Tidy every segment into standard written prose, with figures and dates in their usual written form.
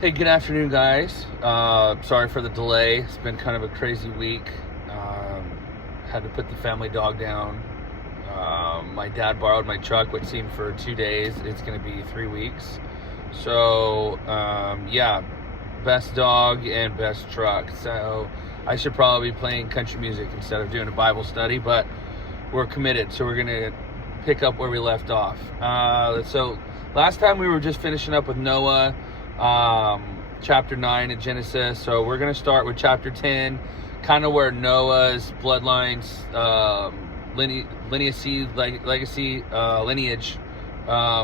Hey, good afternoon, guys. Sorry for the delay. It's been kind of a crazy week. Had to put the family dog down. My dad borrowed my truck, which seemed for 2 days. It's going to be 3 weeks. So, yeah, best dog and best truck. So, I should probably be playing country music instead of doing a Bible study, but we're committed. So, we're going to pick up where we left off. So, last time we were just finishing up with Noah. Chapter 9 in Genesis. So we're going to start with chapter 10, kind of where Noah's bloodlines, lineage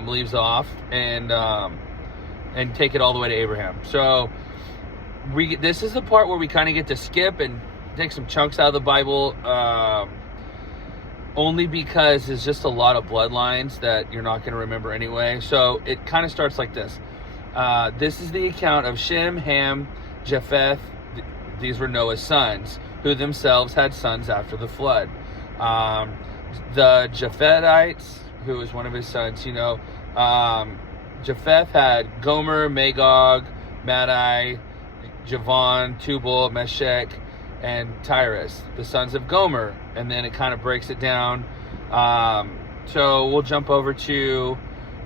leaves off, and take it all the way to Abraham. So this is the part where we kind of get to skip and take some chunks out of the Bible, only because it's just a lot of bloodlines that you're not going to remember anyway. So it kind of starts like this. This is the account of Shem, Ham, Japheth. These were Noah's sons, who themselves had sons after the flood. The Japhethites, who was one of his sons, Japheth had Gomer, Magog, Madai, Javan, Tubal, Meshech, and Tyrus, the sons of Gomer. And then it kind of breaks it down. So we'll jump over to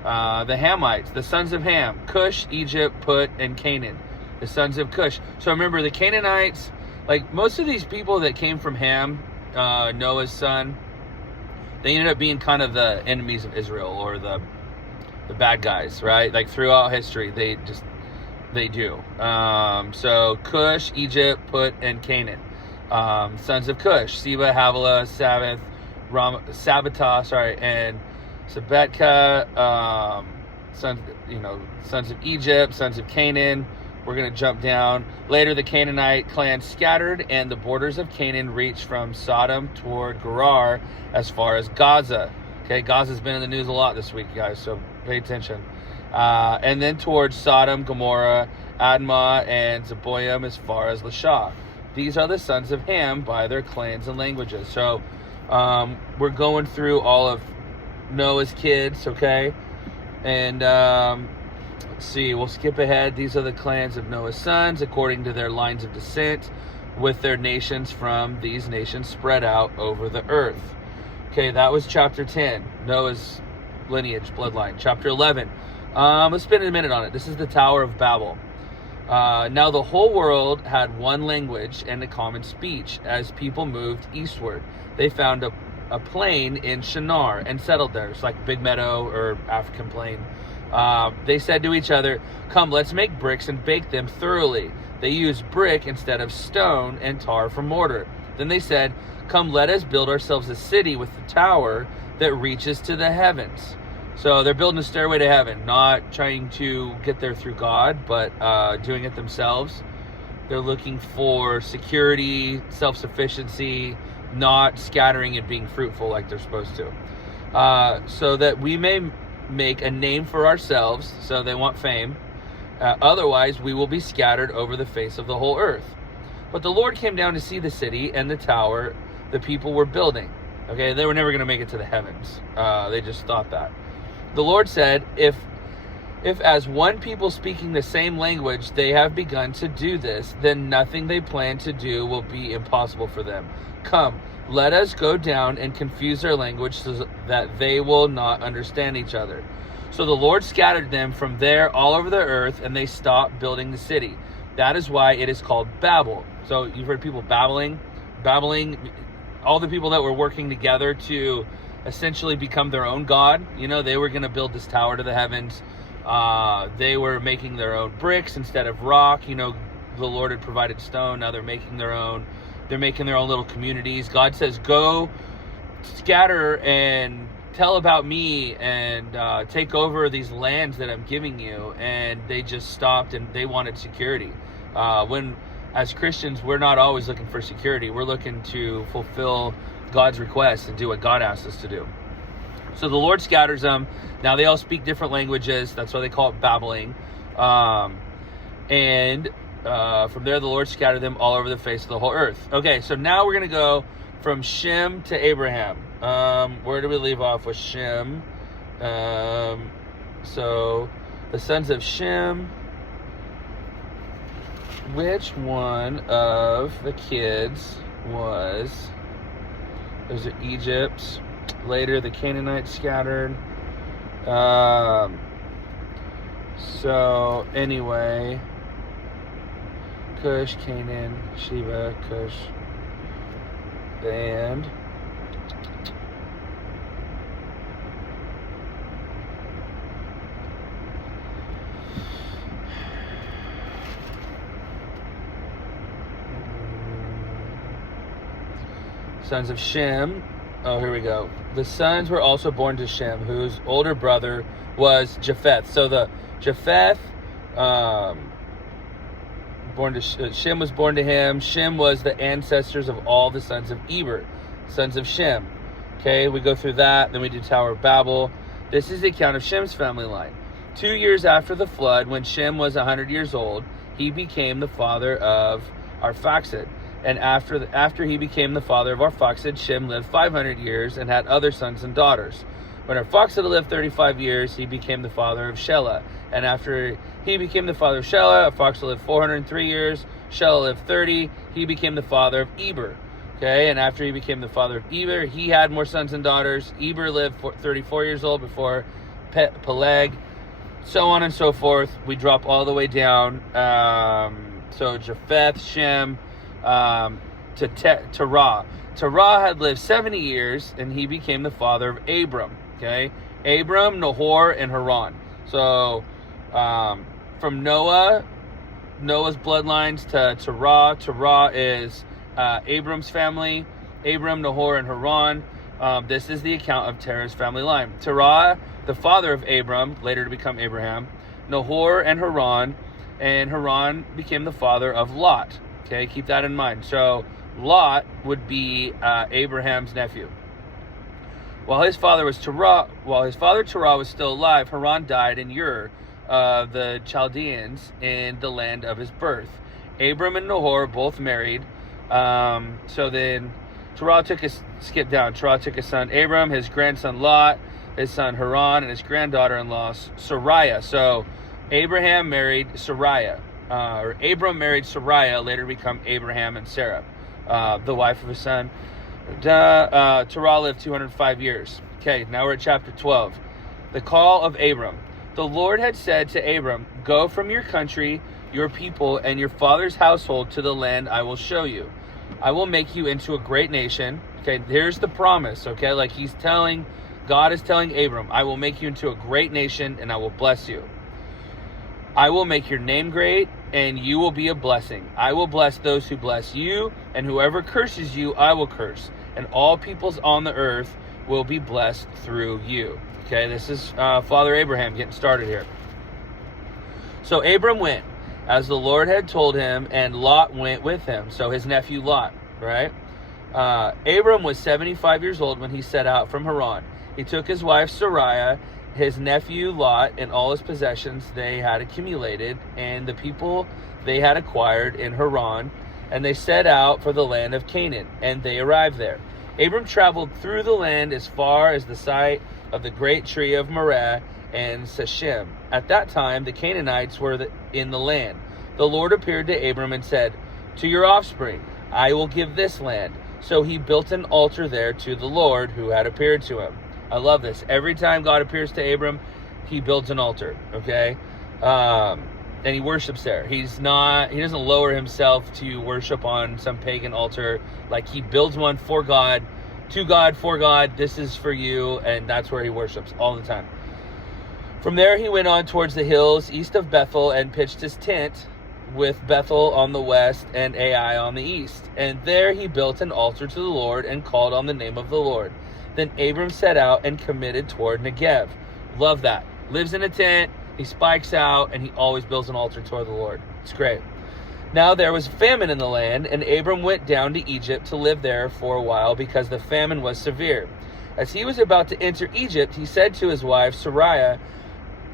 the Hamites, the sons of Ham: Cush, Egypt, Put, and Canaan, the sons of Cush. So remember, the Canaanites, like most of these people that came from Ham, Noah's son, they ended up being kind of the enemies of Israel, or the bad guys, right? Like throughout history, they do. So Cush, Egypt, Put, and Canaan. Sons of Cush: Seba, Havilah, Sabbathah, and Sabetka, sons of Egypt, sons of Canaan. We're going to jump down. Later, the Canaanite clan scattered, and the borders of Canaan reached from Sodom toward Gerar as far as Gaza. Okay, Gaza's been in the news a lot this week, guys, so pay attention. And then towards Sodom, Gomorrah, Admah, and Zeboim as far as Lashah. These are the sons of Ham by their clans and languages. So we're going through all of Noah's kids, okay? And let's see, we'll skip ahead. These are the clans of Noah's sons according to their lines of descent, with their nations from these nations spread out over the earth. Okay, that was chapter 10, Noah's lineage, bloodline. Chapter 11, let's spend a minute on it. This is the Tower of Babel. Now the whole world had one language and a common speech. As people moved eastward, they found a plain in Shinar and settled there. It's like a big meadow or African plain. They said to each other, "Come, let's make bricks and bake them thoroughly." They used brick instead of stone and tar for mortar. Then they said, "Come, let us build ourselves a city with a tower that reaches to the heavens." So they're building a stairway to heaven, not trying to get there through God, but doing it themselves. They're looking for security, self-sufficiency, not scattering and being fruitful like they're supposed to, so that we may make a name for ourselves. So they want fame. Otherwise, we will be scattered over the face of the whole earth. But the Lord came down to see the city and the tower the people were building. Okay, they were never going to make it to the heavens. They just thought that. The Lord said, if as one people speaking the same language they have begun to do this, then nothing they plan to do will be impossible for them. Come, let us go down and confuse their language so that they will not understand each other. So the Lord scattered them from there all over the earth, and they stopped building the city. That is why it is called Babel. So you've heard people babbling, all the people that were working together to essentially become their own god. They were going to build this tower to the heavens. They were making their own bricks instead of rock. The Lord had provided stone. Now they're making their own. They're making their own little communities. God says, go scatter and tell about me and take over these lands that I'm giving you. And they just stopped, and they wanted security. When, as Christians, we're not always looking for security. We're looking to fulfill God's request and do what God asks us to do. So the Lord scatters them. Now they all speak different languages. That's why they call it babbling. From there, the Lord scattered them all over the face of the whole earth. Okay, so now we're going to go from Shem to Abraham. Where do we leave off with Shem? So the sons of Shem. which one of the kids was, those are Egypt, later the Canaanites scattered. So anyway, Cush, Canaan, Sheba, Cush, and sons of Shem. Oh, here we go. The sons were also born to Shem, whose older brother was Japheth. So the Japheth, Shem was born to him. Shem was the ancestors of all the sons of Eber, sons of Shem. Okay, we go through that. Then we do Tower of Babel. This is the account of Shem's family line. 2 years after the flood, when Shem was 100 years old, he became the father of Arphaxad. And after he became the father of Arphaxad, Shem lived 500 years and had other sons and daughters. When Arphaxad lived 35 years, he became the father of Shelah. And after he became the father of Shelah, Arphaxad lived 403 years. Shelah lived 30. He became the father of Eber. Okay, and after he became the father of Eber, he had more sons and daughters. Eber lived 34 years old before Peleg. So on and so forth. We drop all the way down. So Japheth, Shem, to Terah. Terah had lived 70 years, and he became the father of Abram. Okay, Abram, Nahor, and Haran. So from Noah's bloodlines to Terah. Terah is Abram's family. Abram, Nahor, and Haran. This is the account of Terah's family line. Terah, the father of Abram, later to become Abraham. Nahor and Haran became the father of Lot. Okay, keep that in mind. So Lot would be Abraham's nephew. While his father Terah was still alive, Haran died in Ur, the Chaldeans, in the land of his birth. Abram and Nahor both married. So then Terah took a son Abram, his grandson Lot, his son Haran, and his granddaughter-in-law Sarai. So Abram married Sarai, later become Abraham and Sarah, the wife of his son. Terah lived 205 years. Okay, now we're at chapter 12. The call of Abram. The Lord had said to Abram, "Go from your country, your people, and your father's household to the land I will show you. I will make you into a great nation." Okay, here's the promise, okay? Like God is telling Abram, "I will make you into a great nation, and I will bless you. I will make your name great, and you will be a blessing. I will bless those who bless you, and whoever curses you, I will curse. And all peoples on the earth will be blessed through you." Okay, this is Father Abraham getting started here. So Abram went, as the Lord had told him, and Lot went with him. So his nephew Lot, right? Abram was 75 years old when he set out from Haran. He took his wife Sarai, his nephew Lot, and all his possessions they had accumulated, and the people they had acquired in Haran, and they set out for the land of Canaan, and they arrived there. Abram traveled through the land as far as the site of the great tree of Moreh and Shechem. At that time, the Canaanites were in the land. The Lord appeared to Abram and said, "To your offspring I will give this land." So he built an altar there to the Lord who had appeared to him. I love this. Every time God appears to Abram, he builds an altar, okay? And he worships there. He doesn't lower himself to worship on some pagan altar. Like, he builds one for God, to God, for God. This is for you, and that's where he worships all the time. From there, he went on towards the hills east of Bethel and pitched his tent with Bethel on the west and Ai on the east. And there he built an altar to the Lord and called on the name of the Lord. Then Abram set out and committed toward Negev. Love that. Lives in a tent, he spikes out, and he always builds an altar toward the Lord. It's great. Now there was famine in the land, and Abram went down to Egypt to live there for a while because the famine was severe. As he was about to enter Egypt, he said to his wife Sarai,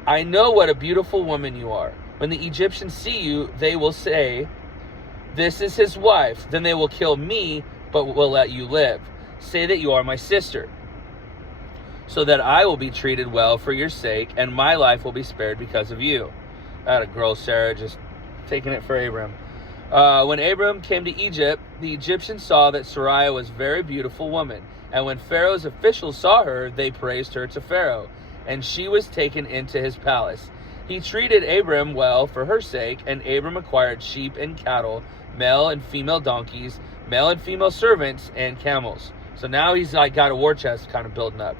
"I know what a beautiful woman you are. When the Egyptians see you, they will say, 'This is his wife.' Then they will kill me, but will let you live. Say that you are my sister, so that I will be treated well for your sake, and my life will be spared because of you." That a girl, Sarah, just taking it for Abram. When Abram came to Egypt, the Egyptians saw that Sarai was a very beautiful woman. And when Pharaoh's officials saw her, they praised her to Pharaoh, and she was taken into his palace. He treated Abram well for her sake, and Abram acquired sheep and cattle, male and female donkeys, male and female servants, and camels. So now he's like got a war chest kind of building up,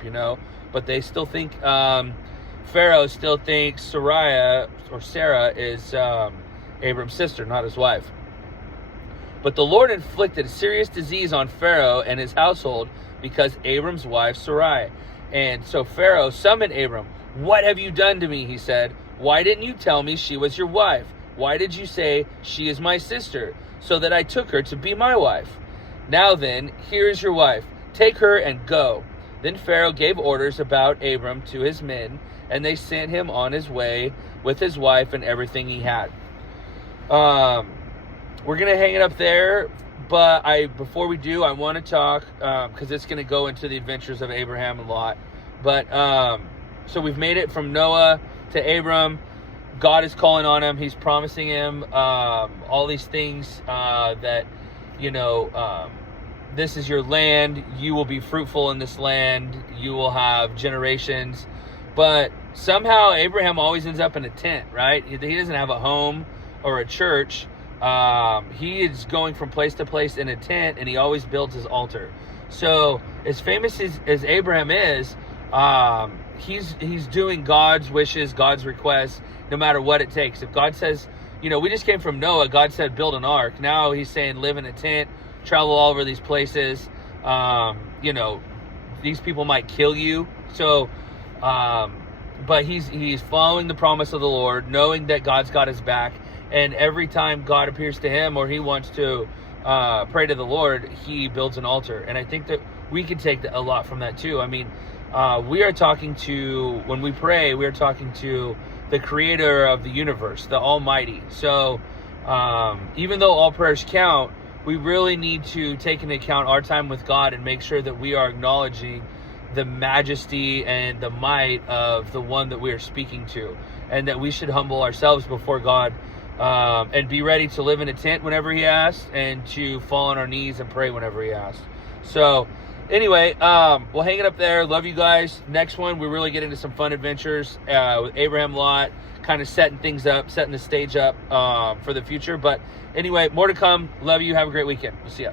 But they still think, Pharaoh still thinks Sarah is Abram's sister, not his wife. But the Lord inflicted a serious disease on Pharaoh and his household because Abram's wife Sarai. And so Pharaoh summoned Abram. "What have you done to me?" he said. "Why didn't you tell me she was your wife? Why did you say she is my sister, so that I took her to be my wife? Now then, here is your wife. Take her and go." Then Pharaoh gave orders about Abram to his men, and they sent him on his way with his wife and everything he had. We're going to hang it up there, but before we do, I want to talk, because it's going to go into the adventures of Abraham and Lot. But, so we've made it from Noah to Abram. God is calling on him. He's promising him all these things that, this is your land. You will be fruitful in this land. You will have generations. But somehow Abraham always ends up in a tent, right? He doesn't have a home or a church. He is going from place to place in a tent, and he always builds his altar. So as famous as Abraham is, he's doing God's wishes, God's requests, no matter what it takes. If God says, we just came from Noah, God said build an ark. Now he's saying live in a tent, travel all over these places. These people might kill you. So, but he's following the promise of the Lord, knowing that God's got his back. And every time God appears to him or he wants to pray to the Lord, he builds an altar. And I think that we can take a lot from that too. I mean, when we pray, we are talking to the creator of the universe, the Almighty. So even though all prayers count, we really need to take into account our time with God and make sure that we are acknowledging the majesty and the might of the one that we are speaking to, and that we should humble ourselves before God, and be ready to live in a tent whenever he asks, and to fall on our knees and pray whenever he asks. So anyway, we'll hang it up there. Love you guys. Next one, we really get into some fun adventures with Abraham, Lot, kind of setting things up, setting the stage up for the future. But anyway, more to come. Love you. Have a great weekend. We'll see ya.